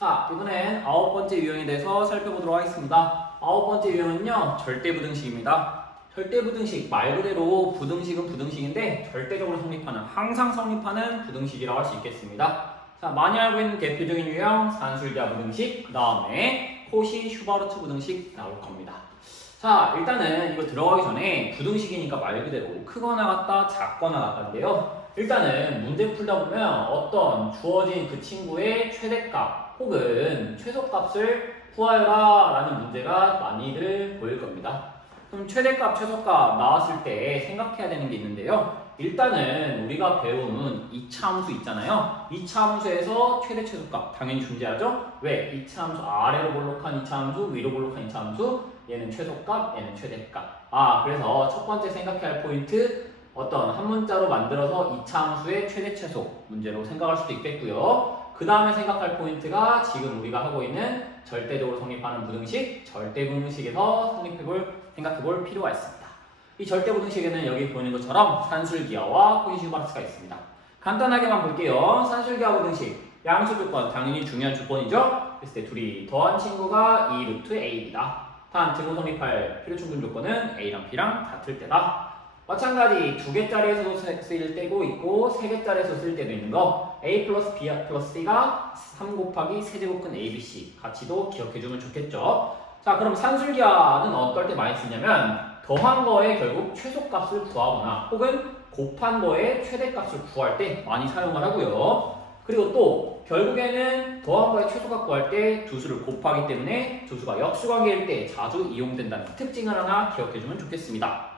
자, 이번엔 9번째 유형에 대해서 살펴보도록 하겠습니다. 9번째 유형은요, 절대부등식입니다. 절대부등식, 말 그대로 부등식은 부등식인데 절대적으로 성립하는, 항상 성립하는 부등식이라고 할 수 있겠습니다. 자, 많이 알고 있는 대표적인 유형, 산술기하 부등식, 그 다음에 코시 슈바르트 부등식 나올 겁니다. 자, 일단은 이거 들어가기 전에 부등식이니까 말 그대로 크거나 같다, 작거나 같다인데요. 일단은 문제 풀다 보면 어떤 주어진 그 친구의 최대값 혹은 최소값을 구하여라 라는 문제가 많이들 보일 겁니다. 그럼 최대값, 최소값 나왔을 때 생각해야 되는 게 있는데요. 일단은 우리가 배운 이차 함수 있잖아요. 이차 함수에서 최대, 최소값 당연히 존재하죠. 왜? 이차 함수 아래로 볼록한 이차 함수, 위로 볼록한 이차 함수, 얘는 최소값, 얘는 최대값. 그래서 첫 번째 생각해야 할 포인트, 어떤 한 문자로 만들어서 이차 함수의 최대, 최소 문제로 생각할 수도 있겠고요. 그 다음에 생각할 포인트가 지금 우리가 하고 있는 절대적으로 성립하는 부등식, 절대부등식에서 생각해볼 필요가 있습니다. 이 절대부등식에는 여기 보이는 것처럼 산술기하와 코시 슈바르트가 있습니다. 간단하게만 볼게요. 산술기하 부등식, 양수 조건, 당연히 중요한 조건이죠. 그랬을 때 둘이 더한 친구가 2 루트 a입니다. 단, 등호 성립할 필요충분 조건은 a랑 b랑 같을 때다. 마찬가지 두 개짜리에서도 쓰일 때고 있고 세 개짜리에서 쓸 때도 있는 거, a 플러스 b 플러스 c가 3 곱하기 세제곱근 abc 가치도 기억해주면 좋겠죠. 자, 그럼 산술기하는 어떨 때 많이 쓰냐면 더한 거에 결국 최소값을 구하거나 혹은 곱한 거에 최대값을 구할 때 많이 사용을 하고요. 그리고 또 결국에는 더한 거에 최소값 구할 때 두 수를 곱하기 때문에 두 수가 역수관계일 때 자주 이용된다는 특징을 하나 기억해주면 좋겠습니다.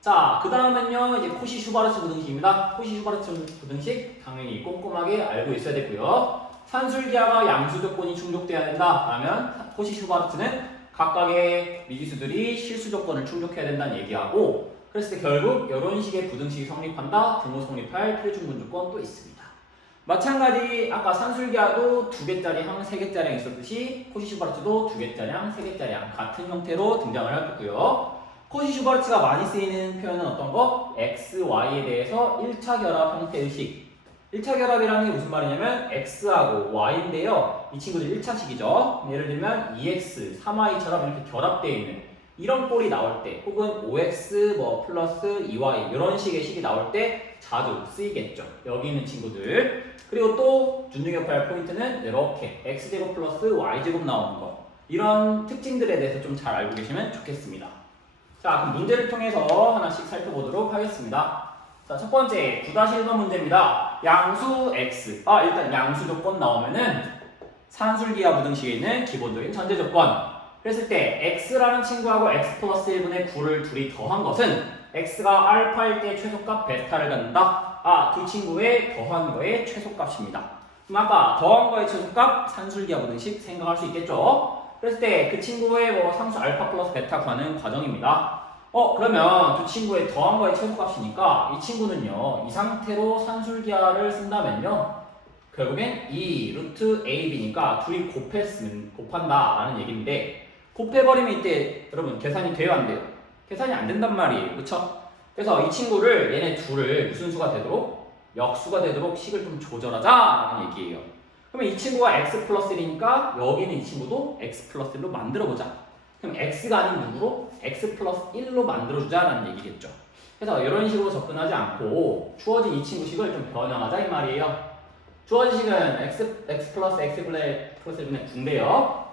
자, 그 다음은요, 이제 코시 슈바르트 부등식입니다. 코시 슈바르트 부등식 당연히 꼼꼼하게 알고 있어야 되고요. 산술기하가 양수 조건이 충족돼야 된다. 라면 코시 슈바르트는 각각의 미지수들이 실수 조건을 충족해야 된다는 얘기하고, 그랬을 때 결국 이런 식의 부등식이 성립한다. 등호 성립할 필요충분 조건 또 있습니다. 마찬가지 아까 산술기하도 두 개짜리항, 세 개짜리항 있었듯이 코시 슈바르트도 두 개짜리항, 세 개짜리항 같은 형태로 등장을 할 거고요. 코시 슈바르트가 많이 쓰이는 표현은 어떤 거? x, y에 대해서 1차 결합 형태의식. 1차 결합이라는 게 무슨 말이냐면 x하고 y인데요. 이 친구들 1차식이죠. 예를 들면 2x, 3y처럼 이렇게 결합되어 있는 이런 꼴이 나올 때 혹은 5x 플러스 2y 이런 식의 식이 나올 때 자주 쓰이겠죠. 여기 있는 친구들. 그리고 또 준중역할 할 포인트는 이렇게 x제곱 플러스 y제곱 나오는 거. 이런 특징들에 대해서 좀 잘 알고 계시면 좋겠습니다. 자, 그럼 문제를 통해서 하나씩 살펴보도록 하겠습니다. 자, 첫 번째 9-1번 문제입니다. 양수 x. 일단 양수 조건 나오면은 산술기하 부등식에 있는 기본적인 전제 조건. 그랬을 때 x라는 친구하고 x 플러스 1분의 9를 둘이 더한 것은 x가 알파일 때 최소값 베타를 갖는다. 두 친구의 더한 거의 최소값입니다. 그럼 아까 더한 거의 최소값 산술기하 부등식 생각할 수 있겠죠? 그랬을 때 그 친구의 상수 알파 플러스 베타 구하는 과정입니다. 그러면 두 친구의 더한 거의 최소값이니까 이 친구는요, 이 상태로 산술기하를 쓴다면요, 결국엔 2 루트 ab니까 둘이 곱한다 라는 얘기인데, 곱해버리면 이때 여러분 계산이 돼요, 안 돼요? 계산이 안 된단 말이에요, 그쵸? 그래서 이 친구를, 얘네 둘을 무슨 수가 되도록? 역수가 되도록 식을 좀 조절하자 라는 얘기예요. 그러면 이 친구가 x 플러스 1이니까 여기는 이 친구도 x 플러스 1로 만들어보자. 그럼 x가 아닌 누구로? x 플러스 1로 만들어주자라는 얘기겠죠. 그래서 이런 식으로 접근하지 않고 주어진 이 친구식을 좀 변형하자 이 말이에요. 주어진 식은 x 플러스 x 플러스 1분의 9인데요.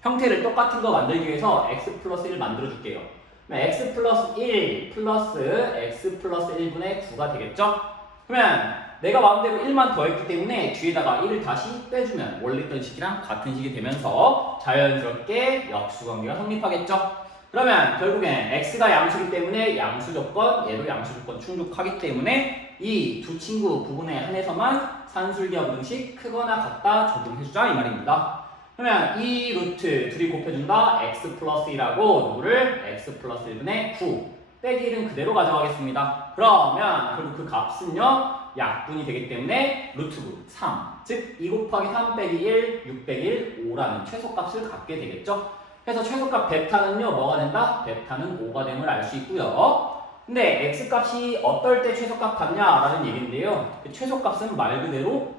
형태를 똑같은 거 만들기 위해서 x 플러스 1을 만들어줄게요. 그러면 x 플러스 1 플러스 x 플러스 1분의 9가 되겠죠? 그러면 내가 마음대로 1만 더했기 때문에 뒤에다가 1을 다시 빼주면 원래 있던 식이랑 같은 식이 되면서 자연스럽게 역수관계가 성립하겠죠? 그러면 결국엔 x가 양수이기 때문에 양수 조건, 얘도 양수 조건 충족하기 때문에 이 두 친구 부분에 한해서만 산술기하 부등식 크거나 같다 적용해주자 이 말입니다. 그러면 이 루트 둘이 곱해준다 x 플러스 1하고 누구를 x 플러스 1분의 9 빼기 1은 그대로 가져가겠습니다. 그러면 결국 그 값은요 약분이 되기 때문에 루트 3, 즉 2 곱하기 3 빼기 1, 6 빼기 1, 5라는 최소값을 갖게 되겠죠. 그래서 최소값 베타는요 뭐가 된다? 베타는 5가 됨을 알 수 있고요. 근데 x값이 어떨 때 최소값 같냐라는 얘기인데요. 그 최소값은 말 그대로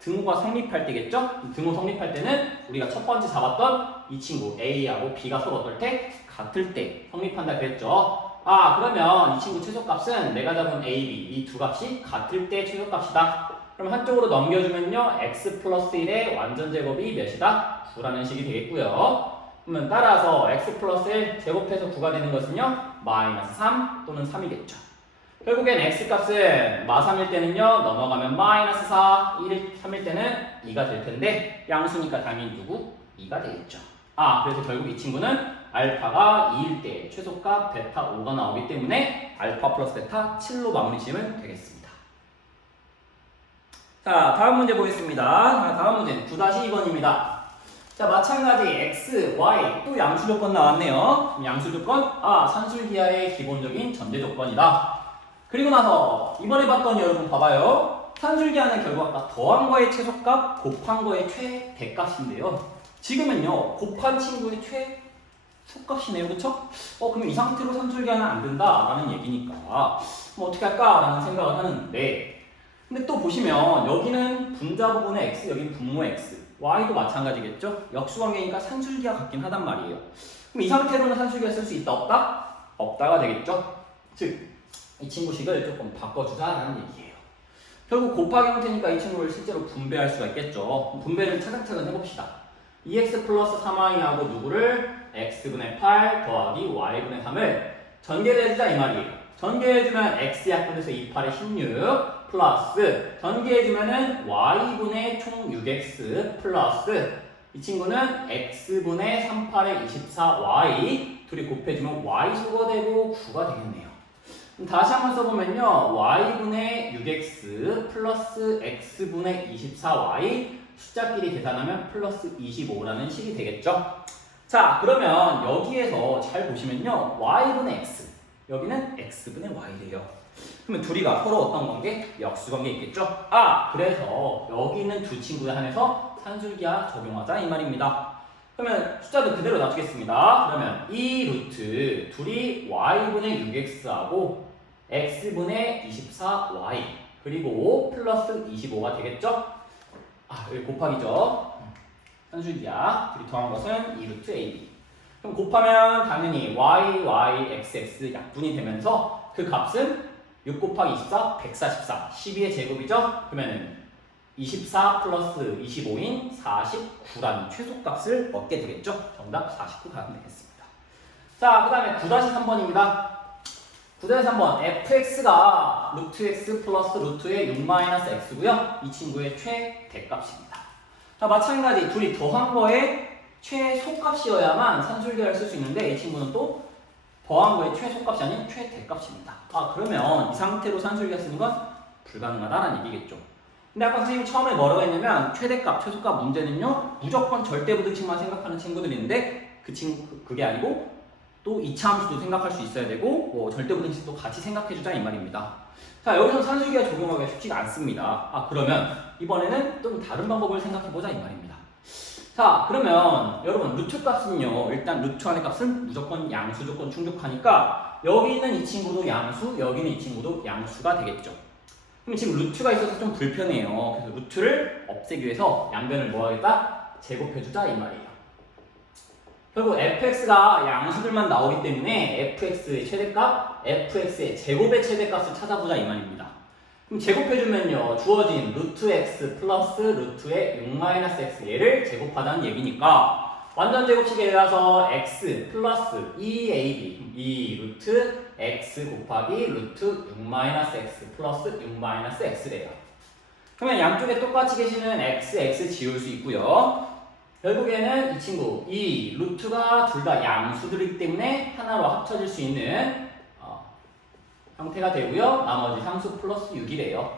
등호가 성립할 때겠죠? 등호 성립할 때는 우리가 첫 번째 잡았던 이 친구 A하고 B가 서로 어떨 때? 같을 때 성립한다 그랬죠? 그러면 이 친구 최소값은 내가 잡은 A, B 이 두 값이 같을 때 최소값이다. 그럼 한쪽으로 넘겨주면요. x 플러스 1의 완전 제곱이 몇이다? 9라는 식이 되겠고요. 그러면 따라서 x 플러스 1 제곱해서 9가 되는 것은요. 마이너스 3 또는 3이겠죠. 결국엔 x값은 마3일 때는요. 넘어가면 마이너스 4, 3일 때는 2가 될 텐데 양수니까 당연히 누구? 2가 되겠죠. 그래서 결국 이 친구는 알파가 2일 때 최소값 베타 5가 나오기 때문에 알파 플러스 베타 7로 마무리 지으면 되겠습니다. 자, 다음 문제 보겠습니다. 다음 문제는 9-2번입니다. 자, 마찬가지 x, y 또 양수 조건 나왔네요. 양수 조건 산술기하의 기본적인 전제 조건이다. 그리고 나서 이번에 봤더니 여러분 봐봐요. 산술기하는 결국 아까 더한 거의 최소값, 곱한 거의 최대값인데요. 지금은요, 곱한 친구의 최소값이네요. 그쵸? 그러면 이 상태로 산술기하는 안 된다라는 얘기니까 뭐 어떻게 할까라는 생각을 하는데 근데 또 보시면 여기는 분자 부분의 x, 여기는 분모의 x, y도 마찬가지겠죠? 역수관계니까 산술기하 같긴 하단 말이에요. 그럼 이 상태로는 산술기하 쓸 수 있다, 없다? 없다가 되겠죠? 즉, 이 친구식을 조금 바꿔주자라는 얘기예요. 결국 곱하기 형태니까 이 친구를 실제로 분배할 수가 있겠죠. 분배를 차근차근 해봅시다. 2x 플러스 3y하고 누구를 x분의 8 더하기 y분의 3을 전개를 해주자 이 말이에요. 전개해주면 x 약분해서 2, 8에 16 플러스 전개해주면은 y분의 총 6x 플러스 이 친구는 x분의 3, 8에 24y 둘이 곱해주면 y수가 되고 9가 되겠네요. 그럼 다시 한번 써보면요. y분의 6x 플러스 x분의 24y 숫자끼리 계산하면 플러스 25라는 식이 되겠죠. 자, 그러면 여기에서 잘 보시면요. y분의 x 여기는 x분의 y래요. 그러면 둘이가 서로 어떤 관계? 역수관계 있겠죠? 그래서 여기 있는 두 친구에 한해서 산술기하 적용하자 이 말입니다. 그러면 숫자도 그대로 놔두겠습니다. 그러면 이 루트 둘이 y분의 6x하고 x분의 24y 그리고 플러스 25가 되겠죠? 여기 곱하기죠. 산술기하 둘이 더한 것은 이 루트 ab. 그럼 곱하면 당연히 y, y, x, x 약분이 되면서 그 값은 6 곱하기 24, 144, 12의 제곱이죠? 그러면은 24 플러스 25인 49라는 최소값을 얻게 되겠죠? 정답 49 가면 되겠습니다. 자, 그 다음에 9-3번입니다. 9-3번 fx가 루트 x 플러스 루트의 6-x고요. 이 친구의 최대값입니다. 자, 마찬가지 둘이 더한 거에 최소값이어야만 산술기하를 쓸 수 있는데 이 친구는 또 더한 거의 최소값이 아닌 최대값입니다. 그러면 이 상태로 산술기하 쓰는 건 불가능하다는 얘기겠죠. 근데 아까 선생님이 처음에 뭐라고 했냐면 최대값, 최소값 문제는요 무조건 절대부등식만 생각하는 친구들인데 그게 아니고 또 이차함수도 생각할 수 있어야 되고 뭐 절대부등식도 같이 생각해주자 이 말입니다. 자, 여기서 산술기하 적용하기가 쉽지가 않습니다. 그러면 이번에는 좀 다른 방법을 생각해보자 이 말입니다. 자, 그러면 여러분 루트 값은요 일단 루트 안의 값은 무조건 양수 조건 충족하니까 여기 있는 이 친구도 양수, 여기는 이 친구도 양수가 되겠죠. 그럼 지금 루트가 있어서 좀 불편해요. 그래서 루트를 없애기 위해서 양변을 뭐 하겠다? 제곱해주자 이 말이에요. 결국 fx가 양수들만 나오기 때문에 fx의 최대값, fx의 제곱의 최대값을 찾아보자 이 말입니다. 그럼 제곱해주면요 주어진 루트 x 플러스 루트의 6-x 얘를 제곱하자는 얘기니까 완전 제곱식에 따라서 x 플러스 2ab 이 루트 x 곱하기 루트 6-x 플러스 6-x래요. 그러면 양쪽에 똑같이 계시는 x 지울 수 있고요. 결국에는 이 친구 이 루트가 둘 다 양수들이기 때문에 하나로 합쳐질 수 있는 형태가 되고요. 나머지 상수 플러스 6이래요.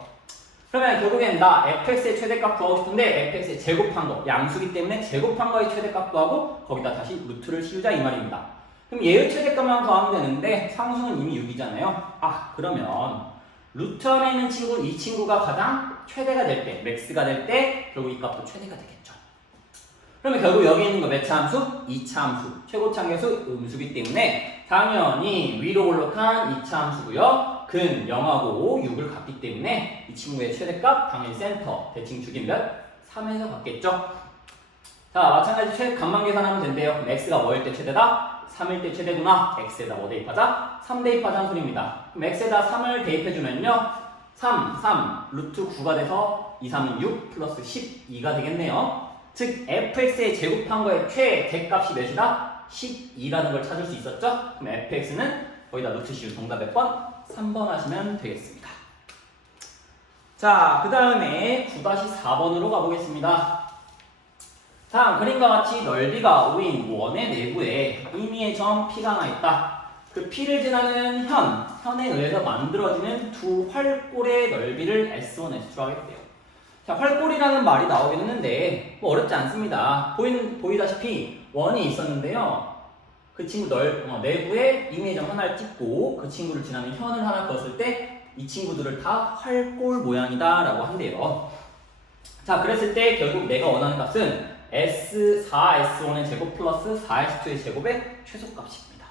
그러면 결국엔 나 fx의 최대값 구하고 싶은데 fx의 제곱한 거 양수기 때문에 제곱한 거의 최대값 구하고 거기다 다시 루트를 씌우자 이 말입니다. 그럼 얘의 최대값만 구하면 되는데 상수는 이미 6이잖아요. 그러면 루트 안에 있는 친구 이 친구가 가장 최대가 될 때 맥스가 될 때 결국 이 값도 최대가 되겠죠. 그러면 결국 여기 있는 거 몇 차 함수? 2차 함수. 최고차 함수 음수기 때문에 당연히 위로 볼록한 2차 함수고요. 근 0하고 6을 갖기 때문에 이 친구의 최대값 당연히 센터 대칭 주기 몇? 3에서 갖겠죠. 자, 마찬가지 최대값만 계산하면 된대요. 그럼 x가 뭐일 때 최대다? 3일 때 최대구나. x에다 뭐 대입하자? 3 대입하자는 소리입니다. 그럼 x에다 3을 대입해주면요. 3, 루트 9가 돼서 2, 3은 6 플러스 12가 되겠네요. 즉 fx의 제곱한 거의 최대값이 몇이다? 12라는 걸 찾을 수 있었죠? 그럼 fx는 거기다 루트 씌우 정답 몇 번? 3번 하시면 되겠습니다. 자, 그 다음에 9-4번으로 가보겠습니다. 자, 그림과 같이 넓이가 5인 원의 내부에 임의의 점 P가 하나 있다. 그 P를 지나는 현에 의해서 만들어지는 두 활골의 넓이를 S1, S2로 하겠대요. 자, 활골이라는 말이 나오긴 했는데 뭐 어렵지 않습니다. 보이다시피 원이 있었는데요. 그 친구 내부에 임의의 점 하나를 찍고 그 친구를 지나는 현을 하나 그었을 때 이 친구들을 다 활골 모양이다 라고 한대요. 자, 그랬을 때 결국 내가 원하는 값은 S4S1의 제곱 플러스 4S2의 제곱의 최소값입니다.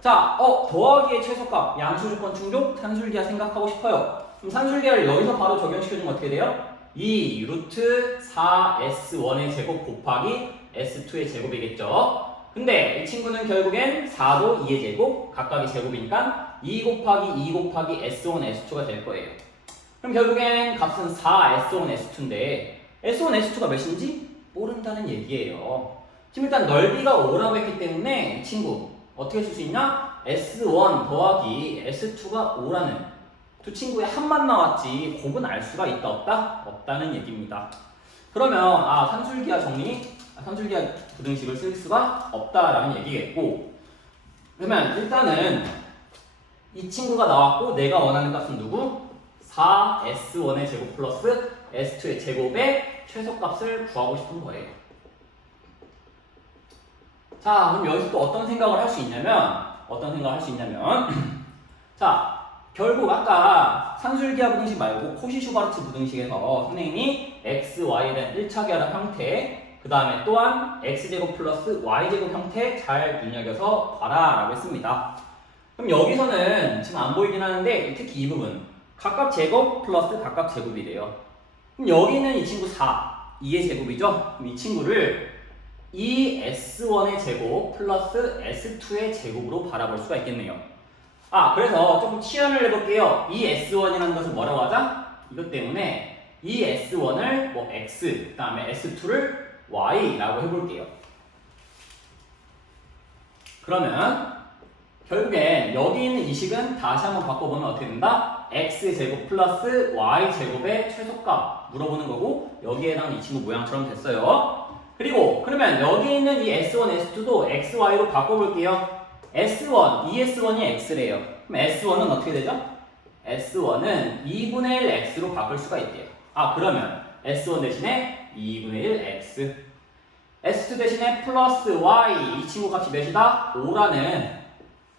자, 더하기의 최소값, 양수조건 충족, 산술기하 생각하고 싶어요. 그럼 산술기하를 여기서 바로 적용시켜주면 어떻게 돼요? 2 루트 4S1의 제곱 곱하기 S2의 제곱이겠죠. 근데 이 친구는 결국엔 4도 2의 제곱, 각각의 제곱이니까 2 곱하기 2 곱하기 S1, S2가 될 거예요. 그럼 결국엔 값은 4 S1, S2인데 S1, S2가 몇인지 모른다는 얘기예요. 지금 일단 넓이가 5라고 했기 때문에 이 친구 어떻게 쓸 수 있냐? S1 더하기 S2가 5라는 두 친구의 합만 나왔지 곱은 알 수가 있다 없다? 없다는 얘기입니다. 그러면 산술기하 부등식을 쓸 수가 없다라는 얘기겠고, 그러면 일단은 이 친구가 나왔고 내가 원하는 값은 누구? 4S1의 제곱 플러스 S2의 제곱의 최소값을 구하고 싶은 거예요. 자, 그럼 여기서 또 어떤 생각을 할 수 있냐면 자, 결국 아까 산술기하 부등식 말고 코시-슈바르트 부등식에서 선생님이 x, y에 대한 1차 계활의 형태, 그 다음에 또한 x제곱 플러스 y제곱 형태 잘 눈여겨서 봐라 라고 했습니다. 그럼 여기서는 지금 안 보이긴 하는데 특히 이 부분 각각 제곱 플러스 각각 제곱이래요. 그럼 여기는 이 친구 4, 2의 제곱이죠? 그럼 이 친구를 2S1의 제곱 플러스 S2의 제곱으로 바라볼 수가 있겠네요. 그래서 조금 치환을 해볼게요. 2S1이라는 것을 뭐라고 하자? 이것 때문에 2S1을 뭐 X, 그 다음에 S2를 Y라고 해볼게요. 그러면 결국엔 여기 있는 이 식은 다시 한번 바꿔보면 어떻게 된다? X제곱 플러스 Y제곱의 최소값 물어보는 거고 여기에 해당하는 이 친구 모양처럼 됐어요. 그리고 그러면 여기 있는 이 S1, S2도 XY로 바꿔볼게요. S1, 2S1이 X래요. 그럼 S1은 어떻게 되죠? S1은 2분의 1 X로 바꿀 수가 있대요. 그러면 S1 대신에 2분의 1 X, S2 대신에 플러스 Y, 이 친구 값이 몇이다? 5라는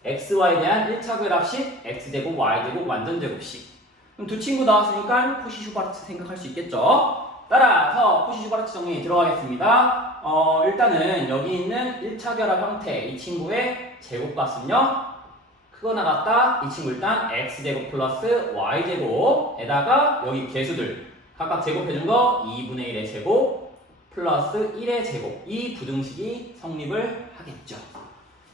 XY에 대한 1차 결합식 X제곱, Y제곱, 완전제곱식. 그럼 두 친구 나왔으니까 코시-슈바르트 생각할 수 있겠죠? 따라서 코시-슈바르트 정리 들어가겠습니다. 일단은 여기 있는 1차 결합 형태 이 친구의 제곱값은요 크거나 같다. 이 친구 일단 X제곱 플러스 Y제곱에다가 여기 개수들 각각 제곱해준 거 2분의 1의 제곱 플러스 1의 제곱, 이 부등식이 성립을 하겠죠.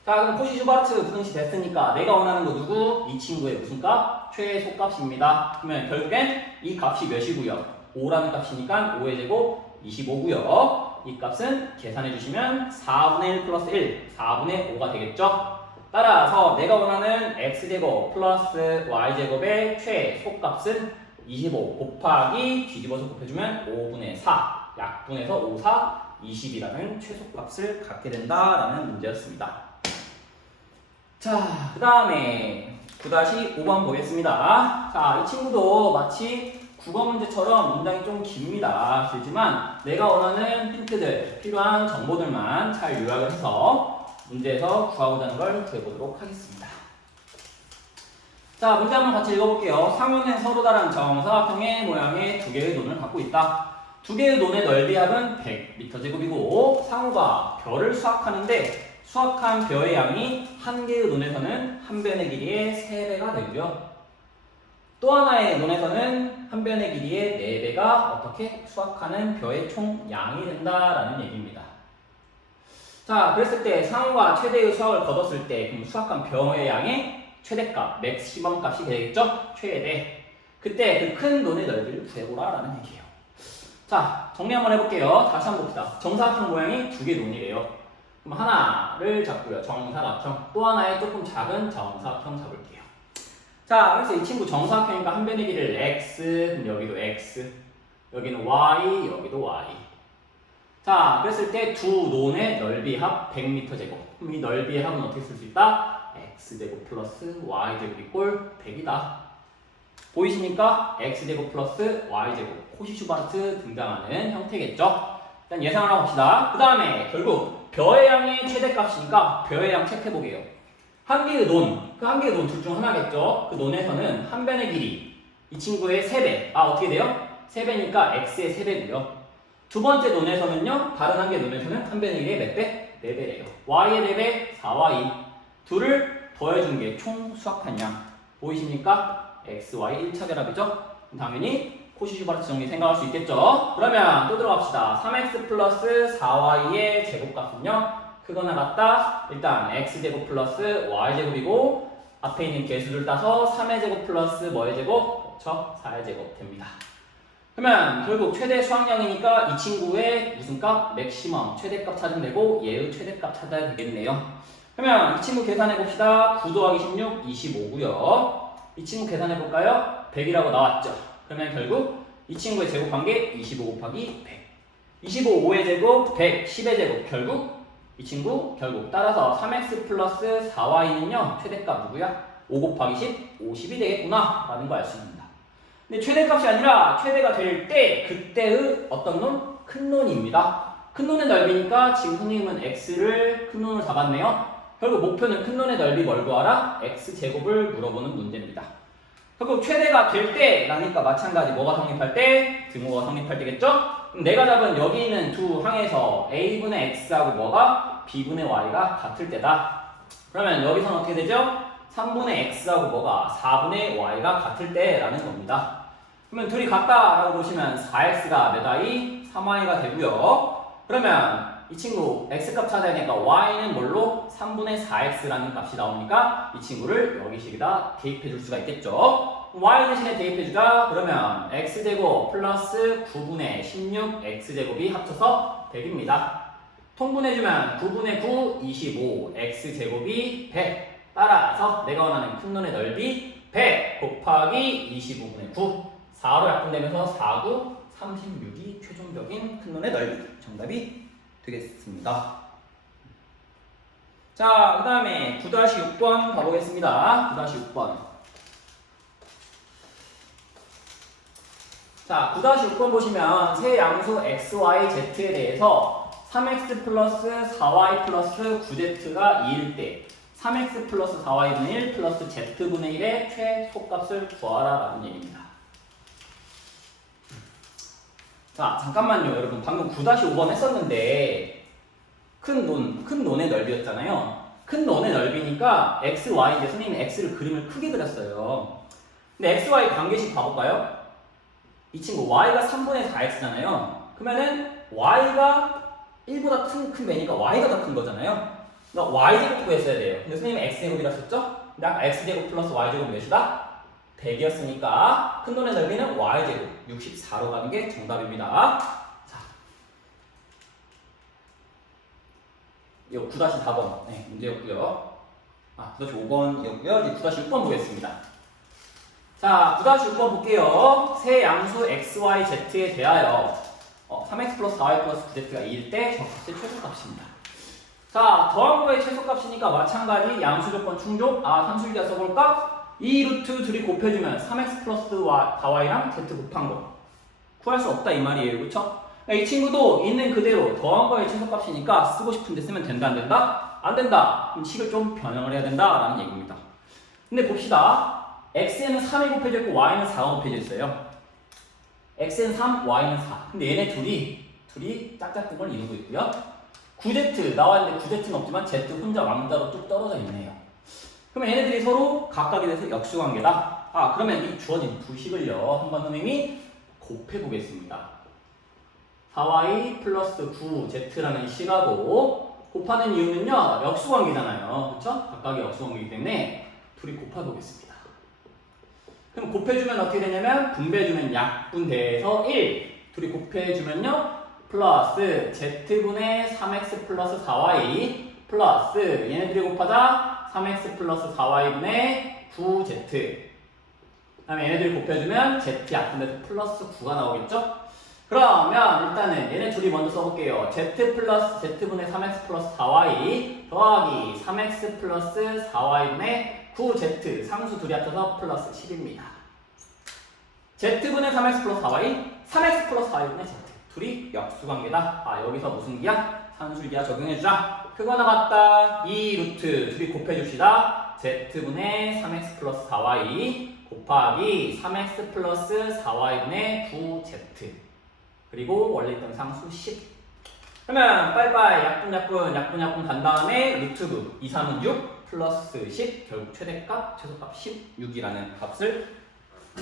자, 그럼 코시-슈바르트 부등식 됐으니까 내가 원하는 거 누구? 이 친구의 무슨 값? 최소값입니다. 그러면 결국엔 이 값이 몇이고요? 5라는 값이니까 5의 제곱 25고요. 이 값은 계산해 주시면 4분의 1 플러스 1, 4분의 5가 되겠죠? 따라서 내가 원하는 x제곱 플러스 y제곱의 최소값은 25 곱하기 뒤집어서 곱해주면 5분의 4, 약분해서 5, 4, 20이라는 최소값을 갖게 된다라는 문제였습니다. 자, 그 다음에 9-5번 보겠습니다. 자, 이 친구도 마치 국어 문제처럼 문장이 좀 깁니다. 길지만 내가 원하는 힌트들, 필요한 정보들만 잘 요약을 해서 문제에서 구하고자 하는 걸 구해보도록 하겠습니다. 자, 문제 한번 같이 읽어볼게요. 상면은 서로 다른 정사각형의 모양의 두 개의 논을 갖고 있다. 두 개의 논의 넓이 합은 100m 제곱이고 상우가 벼를 수확하는데 수확한 벼의 양이 한 개의 논에서는 한 변의 길이의 3배가 되고요. 또 하나의 논에서는 한 변의 길이의 4배가 어떻게 수확하는 벼의 총 양이 된다라는 얘기입니다. 자, 그랬을 때 상우가 최대의 수확을 거뒀을 때 그럼 수확한 벼의 양의 최대값, 맥시멈 값이 되겠죠? 최대. 그때 그 큰 논의 넓이를 구해보라라는 얘기예요. 자, 정리 한번 해볼게요. 다시 한번 봅시다. 정사각형 모양이 두 개 논이래요. 그럼 하나를 잡고요. 정사각형. 또 하나의 조금 작은 정사각형 잡을게요. 자, 그래서 이 친구 정사각형이니까 한 변의 길이를 x, 그럼 여기도 x, 여기는 y, 여기도 y. 자, 그랬을 때 두 논의 넓이 합 100m 제곱. 그럼 이 넓이의 합은 어떻게 쓸 수 있다? x제곱 플러스 y제곱 이꼴 100이다. 보이시니까 x제곱 플러스 y제곱, 코시-슈바르트 등장하는 형태겠죠? 일단 예상을 하고 봅시다. 그 다음에 결국 벼의 양의 최대값이니까 벼의 양 체크해보게요. 한 개의 논, 그 한 개의 논 둘 중 하나겠죠? 그 논에서는 한 변의 길이, 이 친구의 3배. 어떻게 돼요? 3배니까 x의 3배고요. 두 번째 논에서는요, 다른 한 개의 논에서는 한 변의 길이의 몇 배? 4배래요. y의 4배, 4y. 둘을 더해준 게 총 수확한 양. 보이십니까? x, y 1차 결합이죠? 당연히 코시-슈바르트 정리 생각할 수 있겠죠? 그러면 또 들어갑시다. 3x 플러스 4y의 제곱값은요? 크거나 같다. 일단 x제곱 플러스 y제곱이고 앞에 있는 개수를 따서 3의 제곱 플러스 뭐의 제곱? 그렇죠? 4의 제곱 됩니다. 그러면 결국 최대 수확량이니까 이 친구의 무슨 값? 맥시멈 최대값 찾으면 되고 얘의 최대값 찾아야 되겠네요. 그러면 이 친구 계산해 봅시다. 9 더하기 16, 25고요. 이 친구 계산해 볼까요? 100이라고 나왔죠. 그러면 결국 이 친구의 제곱한 게 25 곱하기 100. 25, 5의 제곱, 100, 10의 제곱. 결국 이 친구 결국 따라서 3x 플러스 4y는요. 최대값 누구야? 5 곱하기 10, 50이 되겠구나 라는 거 알 수 있습니다. 근데 최대값이 아니라 최대가 될 때 그때의 어떤 논? 큰 논입니다. 큰 논의 넓이니까 지금 선생님은 x를 큰 논으로 잡았네요. 결국 목표는 큰 논의 넓이 뭘 구하라? x제곱을 물어보는 문제입니다. 결국 최대가 될 때라니까 마찬가지 뭐가 성립할 때? 등호가 성립할 때겠죠? 그럼 내가 잡은 여기 있는 두 항에서 a분의 x하고 뭐가? b분의 y가 같을 때다. 그러면 여기서는 어떻게 되죠? 3분의 x하고 뭐가? 4분의 y가 같을 때라는 겁니다. 그러면 둘이 같다라고 보시면 4x가 몇 y? 3y가 되고요. 그러면 이 친구 x값 찾아야 되니까 y는 뭘로? 3분의 4x라는 값이 나오니까 이 친구를 여기식에다 대입해 줄 수가 있겠죠. y 대신에 대입해 주자. 그러면 x제곱 플러스 9분의 16 x제곱이 합쳐서 100입니다. 통분해주면 9분의 9, 25 x제곱이 100. 따라서 내가 원하는 큰 논의 넓이 100 곱하기 25분의 9. 4로 약분되면서 4, 9, 36이 최종적인 큰 논의 넓이. 정답이 되겠습니다. 자, 그 다음에 9-6번 가보겠습니다. 9-6번. 자, 9-6번 보시면 세 양수 x, y, z에 대해서 3x 플러스 4y 플러스 9z가 2일 때 3x 플러스 4y분의 1 플러스 z분의 1의 최소값을 구하라 라는 얘기입니다. 자, 잠깐만요. 여러분 방금 9-5번 했었는데 큰 논의 넓이였잖아요. 큰 논의 넓이니까 x, y인데 선생님이 x를 그림을 크게 그렸어요. 근데 x, y 관계식 봐볼까요? 이 친구 y가 3분의 4x잖아요. 그러면은 y가 1보다 큰 배니까 y가 더 큰 거잖아요. 그러니까 y제곱 구했어야 돼요. 근데 선생님이 x제곱이라 썼죠? 근데 아까 x제곱 플러스 y제곱 몇이다? 100이었으니까 큰 논의 넓이는 y제곱 64로 가는 게 정답입니다. 자, 이거 9-4번 네, 문제였고요. 9-5번이었고요. 이제 9-6번 보겠습니다. 자, 9-6번 볼게요. 세 양수 x, y, z에 대하여 3x 플러스 4y 플러스 9z가 2일 때 저값의 최소값입니다. 자, 더한 거의 최소값이니까 마찬가지 양수 조건 충족. 산술기하 써볼까? 이 루트 둘이 곱해주면 3x 플러스 4y랑 z 곱한 거 구할 수 없다 이 말이에요. 그쵸? 이 친구도 있는 그대로 더한 거의 최소값이니까 쓰고 싶은데 쓰면 된다 안 된다? 안 된다. 그럼 식을 좀 변형을 해야 된다라는 얘기입니다. 근데 봅시다. x에는 3이 곱해져 있고 y는 4가 곱해져 있어요. x는 3, y는 4. 근데 얘네 둘이 짝짝꿍을 이루고 있고요. 9z 나와 있는데 9z는 없지만 z 혼자 왕자로 뚝 떨어져 있네요. 그러면 얘네들이 서로 각각에 대해서 역수관계다. 그러면 이 주어진 부식을요. 한번 선생님이 곱해 보겠습니다. 4y 플러스 9z라는 식하고 곱하는 이유는요. 역수관계잖아요. 그렇죠? 각각의 역수관계이기 때문에 둘이 곱해보겠습니다. 그럼 곱해주면 어떻게 되냐면 분배해주면 약분돼서 1 둘이 곱해주면요. 플러스 z분의 3x 플러스 4y 플러스 얘네들이 곱하자 3x 플러스 4y분의 9z 그 다음에 얘네들이 곱해주면 z 약분돼서 플러스 9가 나오겠죠? 그러면 일단은 얘네 둘이 먼저 써볼게요. z분의 3x 플러스 4y 더하기 3x 플러스 4y분의 9z 상수 둘이 합쳐서 플러스 10입니다. z분의 3x 플러스 4y 3x 플러스 4y분의 z 둘이 역수관계다. 여기서 무슨 기야? 산술기야 적용해주자. 그거 나갔다. 이 루트 둘이 곱해줍시다. z분의 3x 플러스 4y 곱하기 3x 플러스 4y분의 9z 그리고 원래 있던 상수 10. 그러면 빠이빠이 약분 간 다음에 루트 9 2, 3은 6 플러스 10 결국 최대값 최소값 16이라는 값을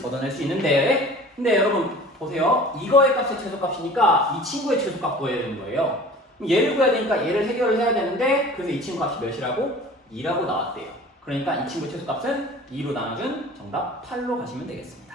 얻어낼 수 있는데 근데 여러분 보세요. 이거의 값의 최소값이니까 이 친구의 최소값 구해야 되는 거예요. 그럼 얘를 구해야 되니까 얘를 해결을 해야 되는데 그래서 이 친구 값이 몇이라고? 2라고 나왔대요. 그러니까 이 친구의 최소값은 2로 나눠준 정답 8로 가시면 되겠습니다.